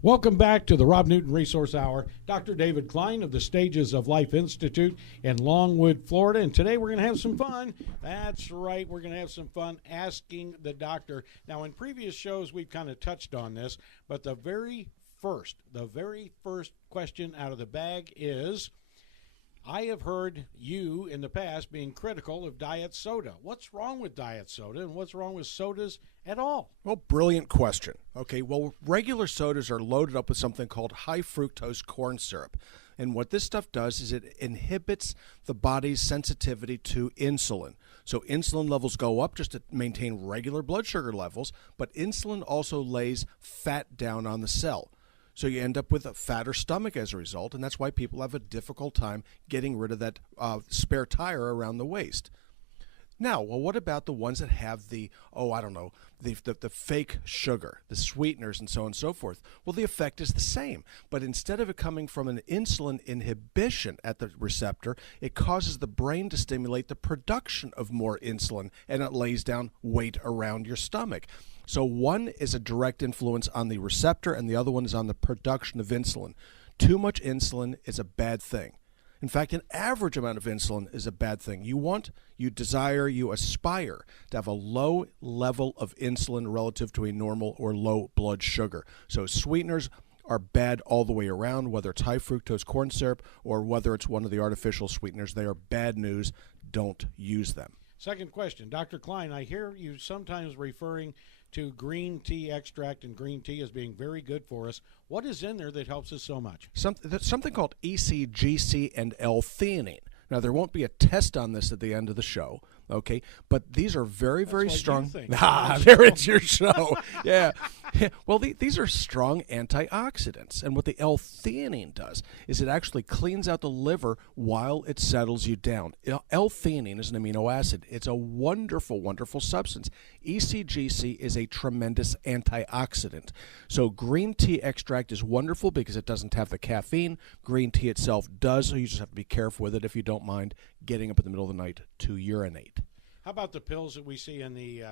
Welcome back to the Rob Newton Resource Hour. Dr. David Klein of the Stages of Life Institute in Longwood, Florida. And today we're going to have some fun. That's right, we're going to have some fun asking the doctor. Now, in previous shows, we've kind of touched on this, but the very first question out of the bag is, I have heard you in the past being critical of diet soda. What's wrong with diet soda, and what's wrong with sodas at all? Well, brilliant question. Okay, well, regular sodas are loaded up with something called high fructose corn syrup. And what this stuff does is it inhibits the body's sensitivity to insulin. So insulin levels go up just to maintain regular blood sugar levels, but insulin also lays fat down on the cell. So you end up with a fatter stomach as a result, and that's why people have a difficult time getting rid of that spare tire around the waist. Now, well, what about the ones that have the fake sugar, the sweeteners, and so on and so forth? Well, the effect is the same, but instead of it coming from an insulin inhibition at the receptor, it causes the brain to stimulate the production of more insulin, and it lays down weight around your stomach. So one is a direct influence on the receptor, and the other one is on the production of insulin. Too much insulin is a bad thing. In fact, an average amount of insulin is a bad thing. You aspire to have a low level of insulin relative to a normal or low blood sugar. So sweeteners are bad all the way around, whether it's high fructose corn syrup or whether it's one of the artificial sweeteners. They are bad news. Don't use them. Second question, Dr. Klein, I hear you sometimes referring to green tea extract and green tea as being very good for us. What is in there that helps us so much? Something called ECGC and L-theanine. Now, there won't be a test on this at the end of the show, okay? But these are very, very strong. There it's your show. Yeah. Well, these are strong antioxidants. And what the L-theanine does is it actually cleans out the liver while it settles you down. L-theanine is an amino acid. It's a wonderful, wonderful substance. ECGC is a tremendous antioxidant. So green tea extract is wonderful because it doesn't have the caffeine. Green tea itself does, so you just have to be careful with it if you don't mind getting up in the middle of the night to urinate. How about the pills that we see in the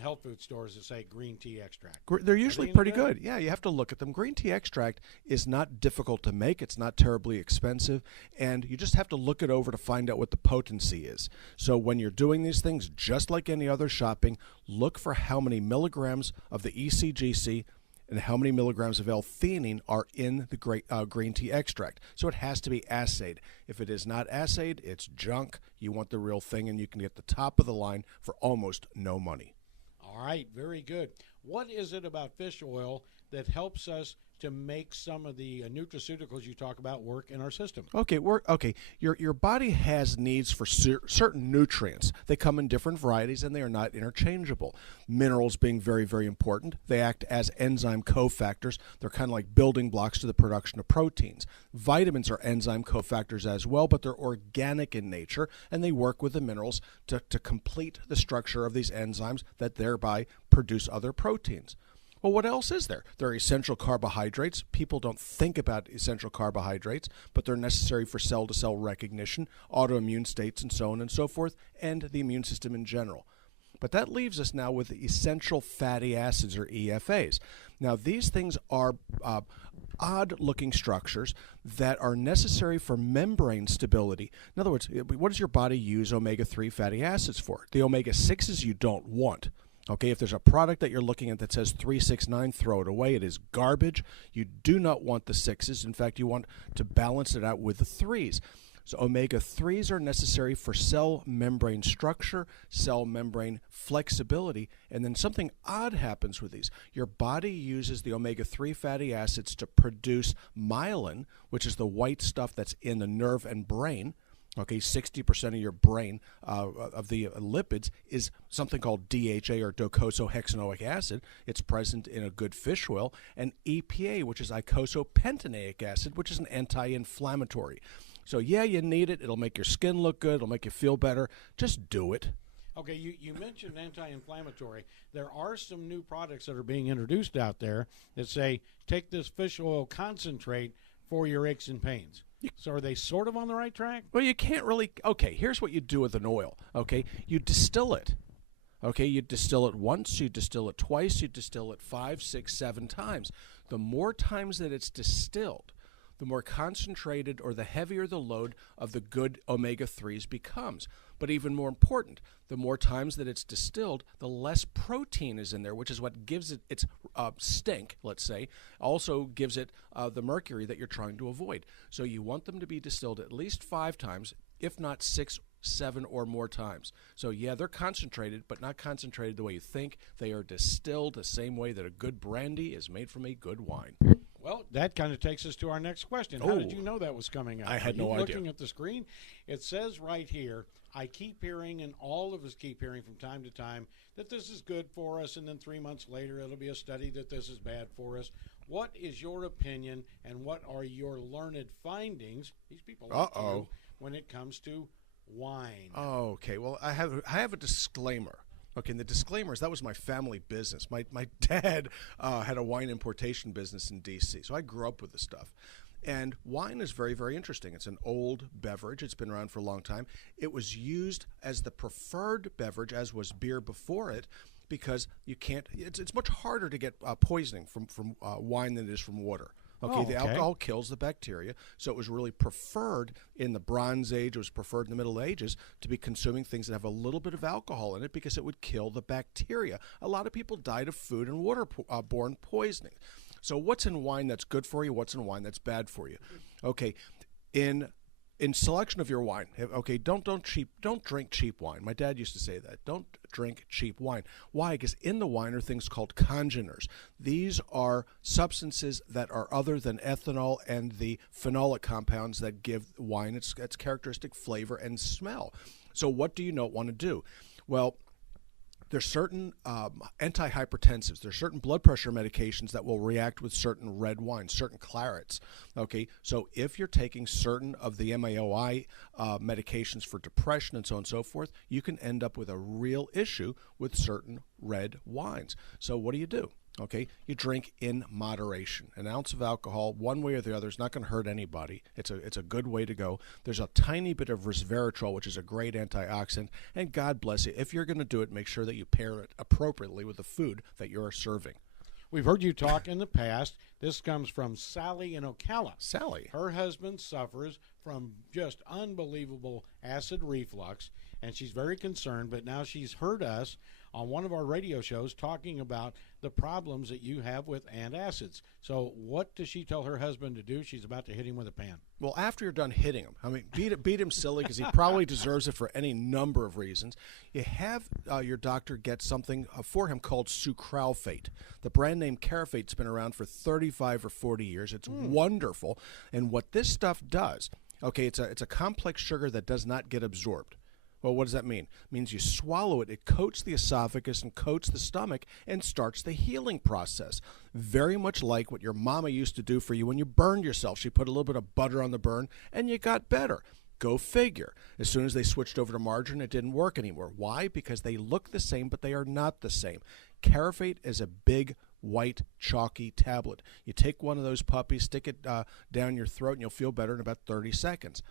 health food stores that say green tea extract? They're usually pretty good. Yeah, you have to look at them. Green tea extract is not difficult to make. It's not terribly expensive, and you just have to look it over to find out what the potency is. So when you're doing these things, just like any other shopping, look for how many milligrams of the ECGC and how many milligrams of L-theanine are in the green tea extract. So it has to be assayed. If it is not assayed, it's junk. You want the real thing, and you can get the top of the line for almost no money. All right, very good. What is it about fish oil that helps us to make some of the nutraceuticals you talk about work in our system? Okay, your body has needs for certain nutrients. They come in different varieties, and they are not interchangeable. Minerals being very, very important. They act as enzyme cofactors. They're kind of like building blocks to the production of proteins. Vitamins are enzyme cofactors as well, but they're organic in nature, and they work with the minerals to complete the structure of these enzymes that thereby produce other proteins. Well, what else is there? There are essential carbohydrates. People don't think about essential carbohydrates, but they're necessary for cell-to-cell recognition, autoimmune states, and so on and so forth, and the immune system in general. But that leaves us now with the essential fatty acids, or EFAs. Now, these things are odd-looking structures that are necessary for membrane stability. In other words, what does your body use omega-3 fatty acids for? The omega-6s you don't want. Okay, if there's a product that you're looking at that says 369, throw it away. It is garbage. You do not want the 6s. In fact, you want to balance it out with the 3s. So omega-3s are necessary for cell membrane structure, cell membrane flexibility, and then something odd happens with these. Your body uses the omega-3 fatty acids to produce myelin, which is the white stuff that's in the nerve and brain. Okay, 60% of your brain, of the lipids, is something called DHA, or docosahexaenoic acid. It's present in a good fish oil. And EPA, which is eicosapentaenoic acid, which is an anti-inflammatory. So, yeah, you need it. It'll make your skin look good. It'll make you feel better. Just do it. Okay, you mentioned anti-inflammatory. There are some new products that are being introduced out there that say, take this fish oil concentrate for your aches and pains. So are they sort of on the right track? Well, you can't really. Okay, here's what you do with an oil. Okay, you distill it. Okay, you distill it once, you distill it twice, you distill it 5, 6, 7 times. The more times that it's distilled, the more concentrated or the heavier the load of the good omega-3s becomes. But even more important, the more times that it's distilled, the less protein is in there, which is what gives it its stink, let's say, also gives it the mercury that you're trying to avoid. So you want them to be distilled at least 5 times, if not 6, 7 or more times. So yeah, they're concentrated, but not concentrated the way you think. They are distilled the same way that a good brandy is made from a good wine. Well, that kind of takes us to our next question. How did you know that was coming up? I had no idea. Looking at the screen, it says right here, I keep hearing, and all of us keep hearing from time to time, that this is good for us, and then 3 months later it'll be a study that this is bad for us. What is your opinion, and what are your learned findings, these people like you, when it comes to wine? Okay, well, I have a disclaimer. Okay, and the disclaimer is that was my family business. My dad had a wine importation business in D.C., so I grew up with the stuff. And wine is very, very interesting. It's an old beverage. It's been around for a long time. It was used as the preferred beverage, as was beer before it, because you can't. It's much harder to get poisoning from wine than it is from water. Okay, the alcohol kills the bacteria, so it was really preferred in the Bronze Age. It was preferred in the Middle Ages to be consuming things that have a little bit of alcohol in it because it would kill the bacteria. A lot of people died of food and waterborne poisoning. So what's in wine that's good for you? What's in wine that's bad for you? Okay, in selection of your wine, okay, don't drink cheap wine. My dad used to say that. Don't drink cheap wine. Why? Because in the wine are things called congeners. These are substances that are other than ethanol and the phenolic compounds that give wine its characteristic flavor and smell. So what do you not want to do? Well, there's certain antihypertensives. There's certain blood pressure medications that will react with certain red wines, certain clarets. Okay, so if you're taking certain of the MAOI medications for depression and so on and so forth, you can end up with a real issue with certain red wines. So what do? Okay, you drink in moderation. An ounce of alcohol, one way or the other, is not going to hurt anybody. It's a good way to go. There's a tiny bit of resveratrol, which is a great antioxidant. And God bless you, if you're going to do it, make sure that you pair it appropriately with the food that you're serving. We've heard you talk in the past. This comes from Sally in Ocala. Sally. Her husband suffers from just unbelievable acid reflux, and she's very concerned, but now she's heard us on one of our radio shows talking about the problems that you have with antacids. So what does she tell her husband to do? She's about to hit him with a pan. Well, after you're done hitting him, I mean, beat him silly because he probably deserves it for any number of reasons. You have your doctor get something for him called sucralfate. The brand name Carafate's been around for 35 or 40 years. It's wonderful. And what this stuff does, okay, it's a complex sugar that does not get absorbed. Well, what does that mean? It means you swallow it, it coats the esophagus and coats the stomach and starts the healing process. Very much like what your mama used to do for you when you burned yourself. She put a little bit of butter on the burn and you got better. Go figure. As soon as they switched over to margarine, it didn't work anymore. Why? Because they look the same, but they are not the same. Carafate is a big, white, chalky tablet. You take one of those puppies, stick it down your throat, and you'll feel better in about 30 seconds.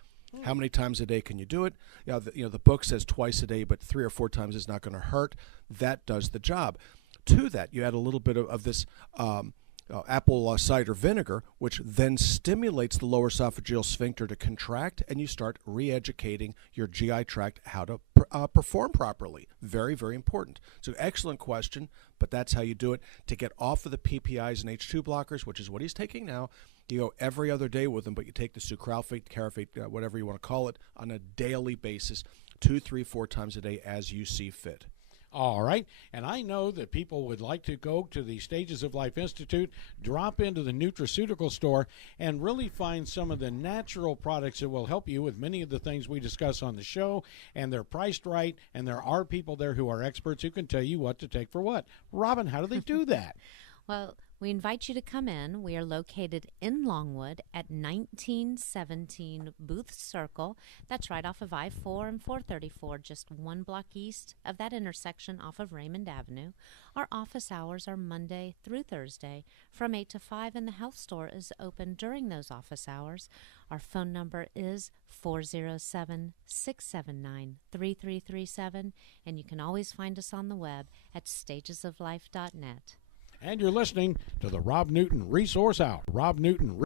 How many times a day can you do it? The book says twice a day, but 3 or 4 times is not going to hurt. That does the job. To that, you add a little bit of this apple cider vinegar, which then stimulates the lower esophageal sphincter to contract, and you start re-educating your GI tract how to perform properly. Very, very important. So excellent question, but that's how you do it. To get off of the PPIs and H2 blockers, which is what he's taking now, you go every other day with them, but you take the sucralfate, carafate, whatever you want to call it, on a daily basis, 2, 3, 4 times a day as you see fit. All right. And I know that people would like to go to the Stages of Life Institute, drop into the nutraceutical store, and really find some of the natural products that will help you with many of the things we discuss on the show. And they're priced right, and there are people there who are experts who can tell you what to take for what. Robin, how do they do that? Well, We invite you to come in. We are located in Longwood at 1917 Booth Circle. That's right off of I-4 and 434, just one block east of that intersection off of Raymond Avenue. Our office hours are Monday through Thursday from 8 to 5, and the health store is open during those office hours. Our phone number is 407-679-3337, and you can always find us on the web at stagesoflife.net. And you're listening to the Rob Newton Resource Hour. Rob Newton